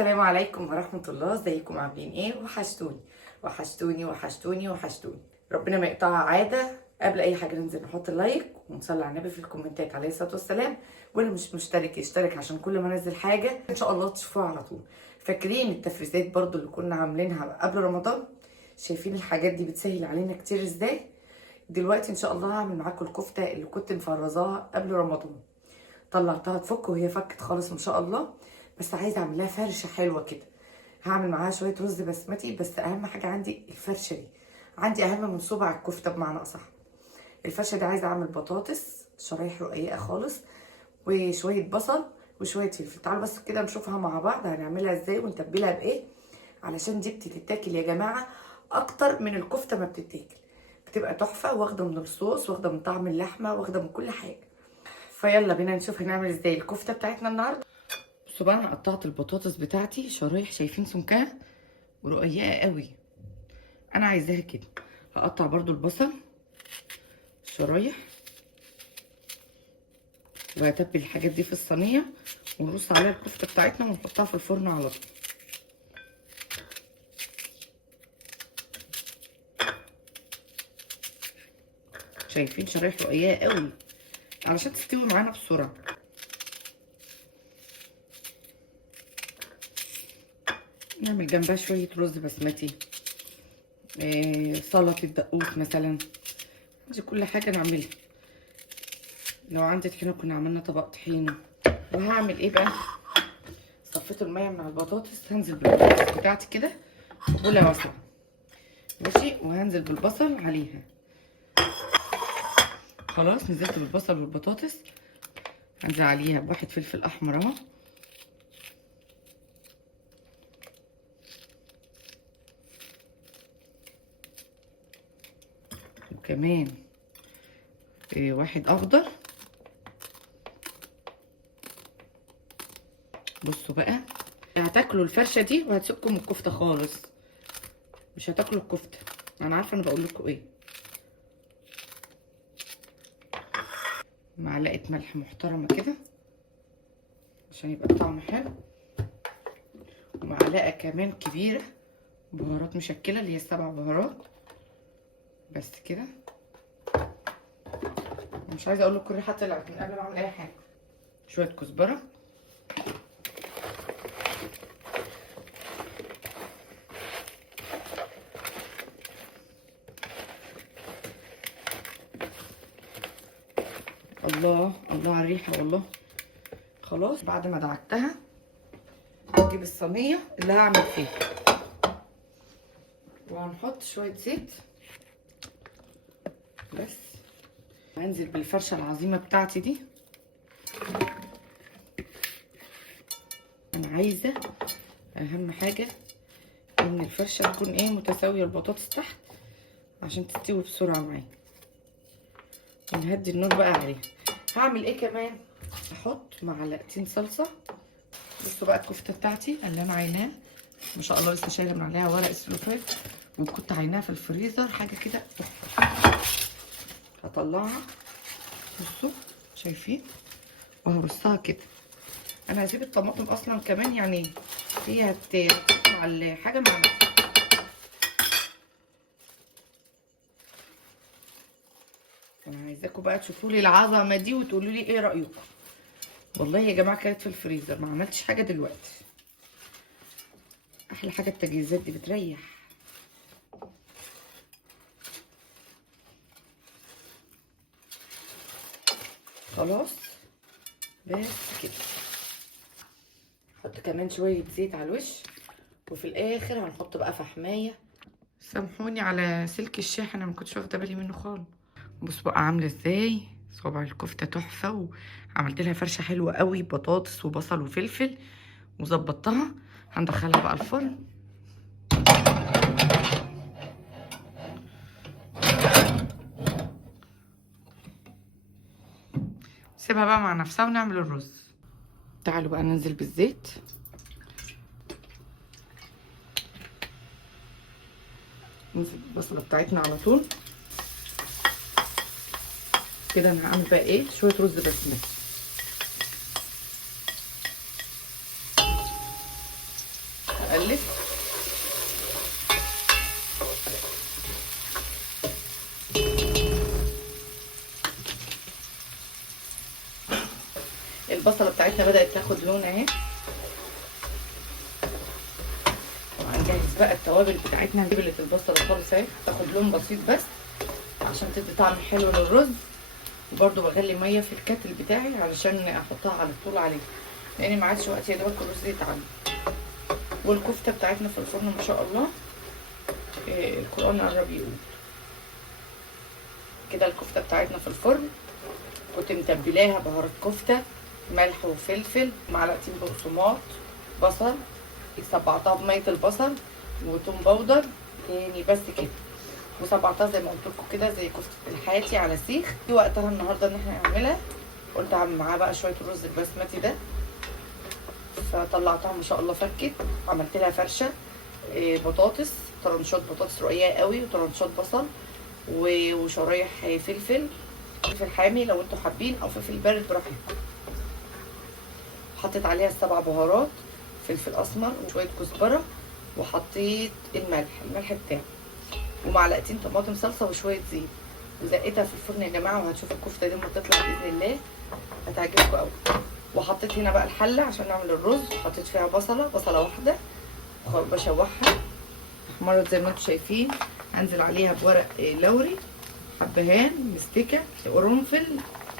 السلام عليكم ورحمة الله. ازيكم عاملين ايه؟ وحشتوني وحشتوني وحشتوني وحشتوني. ربنا ما يقطعها عادة. قبل اي حاجة ننزل نحط لايك ونصلي على النبي في الكومنتات عليه الصلاة والسلام، واللي مش مشترك يشترك عشان كل ما انزل حاجة ان شاء الله تشوفوها على طول. فاكرين التفريزات برضو اللي كنا عاملينها قبل رمضان؟ شايفين الحاجات دي بتسهل علينا كتير ازاي؟ دلوقتي ان شاء الله هعمل معاكم الكفتة اللي كنت مفرزاها قبل رمضان. طلعتها تفك وهي فكت خالص ما شاء الله، بس عايزه اعمل لها فرشه حلوه كده. هعمل معاها شويه رز بسمتي، بس اهم حاجه عندي الفرشه دي، عندي اهم من صبع الكفته بمعنى اصح. الفرشه دي عايزه اعمل بطاطس شرايح رقيقه خالص، وشويه بصل وشويه فلفل. تعالوا بس كده نشوفها مع بعض هنعملها ازاي ونتبلها بايه، علشان دي بتتاكل يا جماعه اكتر من الكفته ما بتتاكل. بتبقى تحفه، واخده من الصوص، واخده من طعم اللحمه، واخده من كل حاجه. فيلا بينا نشوف هنعمل ازاي الكفته بتاعتنا النهارده. بصوا بقى، انا قطعت البطاطس بتاعتي شرايح، شايفين سمكها ورقيقه قوي، انا عايزاها كده. هقطع برضو البصل شرايح، وهتبل الحاجات دي في الصينيه ونرص عليها الكفته بتاعتنا ونحطها في الفرن على طول. شايفين شرايح رقيقه قوي علشان تستوي معانا بسرعه. نعمل جنبها شويه رز بسمتي، سلطه دقوس مثلا، دي كل حاجه نعملها. لو عندي طحينه كنا عملنا طبق طحينه. وهعمل ايه بقى؟ صفيت الميه من على البطاطس، هنزل بالبطاطس بتاعتي كده في بوله واسعه، ماشي، وهنزل بالبصل عليها. خلاص نزلت بالبصل والبطاطس، هنزل عليها بواحد فلفل احمر اهو، وكمان واحد اخضر. بصوا بقى، هتاكلوا الفرشه دي وهتسكوا من الكفته خالص، مش هتاكلوا الكفته. انا عارفه انا بقول لكم ايه. معلقه ملح محترمه كده عشان يبقى الطعم حلو، ومعلقه كمان كبيره بهارات مشكله اللي هي 7 بهارات بس كده. مش عايزه اقول لكم الريحه طلعت من قبل ما اعمل اي حاجه. شويه كزبره، الله الله على الريحه والله. خلاص بعد ما دعكتها هجيب الصينيه اللي هعمل فيها، وهنحط شويه زيت بس. هنزل بالفرشه العظيمه بتاعتي دي. انا عايزه اهم حاجه ان الفرشه تكون متساويه البطاطس تحت عشان تستوي بسرعه معايا. ونهدي النار بقى عليها. هعمل ايه كمان؟ احط معلقتين صلصه. بصوا بقى الكفته بتاعتي اللي انا عيناها ما شاء الله، لسه شايله من عليها ورق السلوفان، وكنت عيناها في الفريزر حاجه كده تحفه. هطلعها، بصوا شايفين، وهرصها كده. انا هسيب الطماطم اصلا كمان، يعني هي مع الحاجه مع نفسها. انا عايزاكم بقى تشوفوا لي العظمه دي وتقولوا لي ايه رايكم. والله يا جماعه كانت في الفريزر، ما عملتش حاجه دلوقتي. احلى حاجه التجهيزات دي بتريح. خلاص بس كده. نحط كمان شويه زيت على الوش، وفي الاخر هنحط بقى فحمايه. سامحوني على سلك الشاحن، انا ما كنتش واخده بالي منه خالص. بصوا بقى عامله ازاي صوابع الكفته تحفه، وعملت لها فرشه حلوه قوي، بطاطس وبصل وفلفل، وظبطتها. هندخلها بقى الفرن. سيبها بقى مع نفسها ونعمل الرز. تعالوا بقى ننزل بالزيت. ننزل البصله بتاعتنا على طول كده. انا هعمل بقى شويه رز بسمتي. نقلب. البصله بتاعتنا بدات تاخد لون اهي. هنجهز بقى التوابل بتاعتنا. هنجيب البصله خالص اهي، تاخد لون بسيط بس عشان تدي طعم حلو للرز. وبرده بغلي ميه في الكاتل بتاعي علشان احطها على طول عليه، لان ما عادش وقت يا دوبك الرز يتعمل. والكفته بتاعتنا في الفرن ما شاء الله، القرآن قرب يقول كده. الكفته بتاعتنا في الفرن كنت متبلاها بهارات كفته، ملح وفلفل، معلقتين بقسماط، بصل صبعتها بميه البصل وتوم باودر تاني بس كده، وصبعتها زي ما قلت لكم كده زي كفته الحياتي على سيخ. في وقتها النهارده ان احنا نعملها، قلت اعمل معاها بقى شويه الرز البسمتي ده، فطلعتها ما شاء الله فكت. عملت لها فرشه بطاطس، طرنشات بطاطس رقيقه قوي، وطرنشات بصل وشرايح فلفل حامي لو انتوا حابين، او فلفل بارد براحتكم. حطيت عليها السبع بهارات، فلفل اسمر وشويه كزبره، وحطيت الملح بتاعي، ومعلقتين طماطم صلصه وشويه زيت، وزقتها في الفرن يا جماعه. وهتشوفوا الكفته دي لما تطلع باذن الله هتعجبكم قوي. وحطيت هنا بقى الحله عشان نعمل الرز، حطيت فيها بصله واحده بشوحها احمرت زي ما انتم شايفين. هنزل عليها بورق لوري، حبهان، مستكه، قرنفل،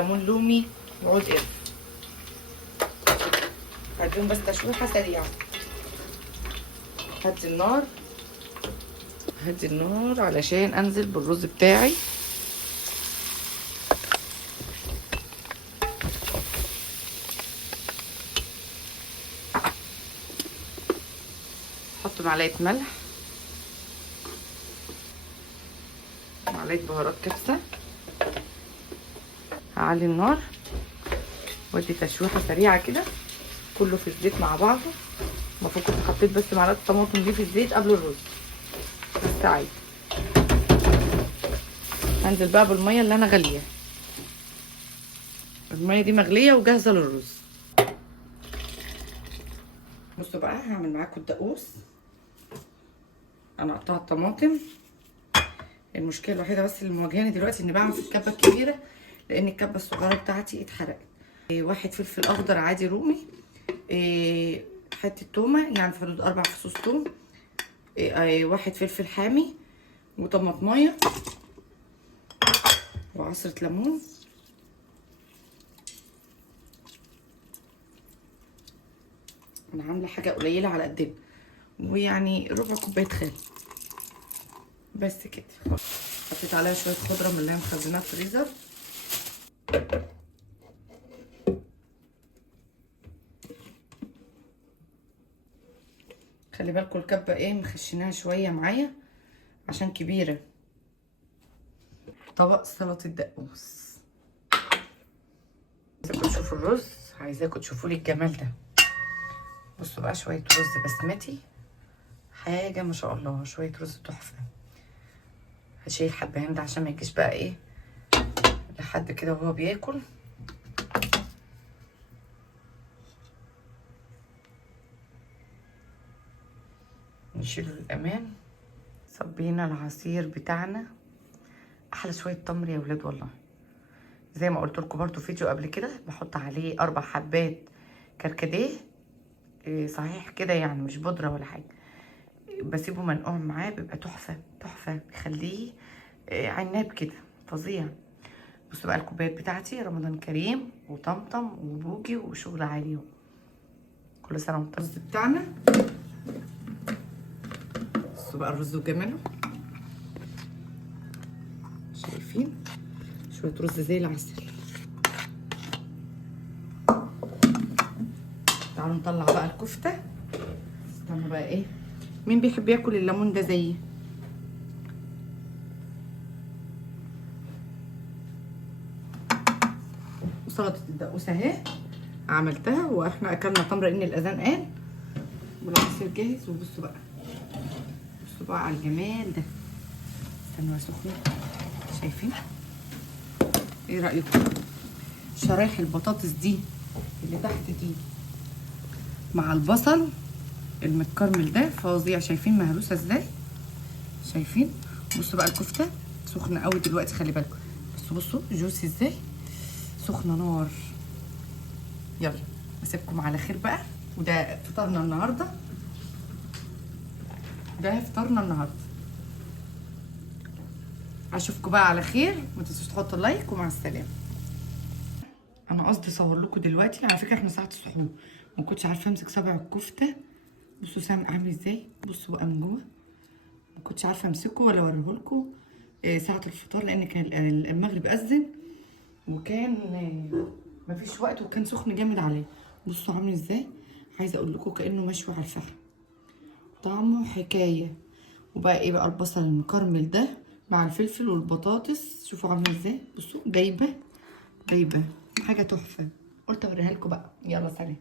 ليمون لومي، وعود قرفه. هديهم بس تشويحه سريعه. هدي النار علشان انزل بالرز بتاعي. احط معلقه ملح، معلقه بهارات كبسه. هعلي النار وادي تشويحه سريعه كده كله في الزيت مع بعضه. المفروض كنت حطيت بس معلقه الطماطم دي في الزيت قبل الرز، بس عادي. هنزل بقى بالميه اللي انا غليها. الميه دي مغليه وجاهزه للرز. بصوا بقى هعمل معاكم الدقوس. انا قطعت الطماطم. المشكله الوحيده بس اللي مواجهاني دلوقتي اني بعمل في الكبه الكبيره، لان الكبه الصغيره بتاعتي اتحرقت. واحد فلفل اخضر عادي رومي، حته تومه يعني في حدود 4 فصوص توم، واحد فلفل حامي، وطماطميه، وعصره ليمون، انا عامله حاجه قليله على قدنا، ويعني ربع كوبايه خل بس كده. حطيت عليها شويه خضره من اللي هي مخزناها في الفريزر. خلي بالكم الكبه ايه مخشناها شويه معايا عشان كبيره. طبق سلطه الدقوس. عايزاكم تشوفوا الرز، عايزاكم تشوفوا لي الجمال ده. بصوا بقى شويه رز بسمتي، حاجه ما شاء الله، شويه رز تحفه. هشيل حبهان ده عشان ما يجيش بقى ايه لحد كده وهو بياكل. نشيله للامام. صبينا العصير بتاعنا، احلى شويه تمر يا ولاد والله. زي ما قلت لكم برده فيديو قبل كده، بحط عليه 4 حبات كركديه صحيح كده، يعني مش بودره ولا حاجه، بسيبه منقوع معاه بيبقى تحفه تحفه، بيخليه عناب كده فظيع. بصوا بقى الكوبايات بتاعتي، رمضان كريم وطمطم وبوجي وشغل عالي. كل سنه وانتم. الرز بتاعنا، بصوا بقى الرز وجماله، شايفين شويه رز زي العسل. تعالوا نطلع بقى الكفته. استنوا بقى ايه، مين بيحب ياكل الليمون ده زيي؟ سلطه الدقوس اهي عملتها، واحنا اكلنا تمر ان الاذان قال، والعصير جاهز. وبصوا بقى، بصوا بقى على الجمال ده. استنوا سخنه، شايفين؟ ايه رايكم؟ شرايح البطاطس دي اللي تحت دي مع البصل المتكرمل ده فظيع. شايفين مهروسه ازاي؟ شايفين؟ بصوا بقى الكفته سخنه قوي دلوقتي، خلي بالكم. بصوا جوسي ازاي، سخنه نار. يلا اسيبكم على خير بقى. وده فطارنا النهارده، ده فطارنا النهارده. اشوفكم بقى على خير، ما تنسوش تحطوا لايك، ومع السلامه. انا قصدي اصور لكم دلوقتي، على فكره احنا ساعه السحور، ما كنتش عارفه امسك صابع الكفته. بصوا سام عامل ازاي، بصوا بقى من جوه، ما كنتش عارفه امسكه ولا اوريه لكم ساعه الفطار، لان كان المغرب اذن، وكان مفيش وقت، وكان سخن جامد عليه. بصوا عامل ازاي، عايزه اقول لكم كانه مشوي على الفحم، طعمه حكايه. وبقى ايه بقى البصل المكرمل ده مع الفلفل والبطاطس، شوفوا عامله ازاي. بصوا جايبه حاجه تحفه، قلت اوريها لكم بقى. يلا سلام.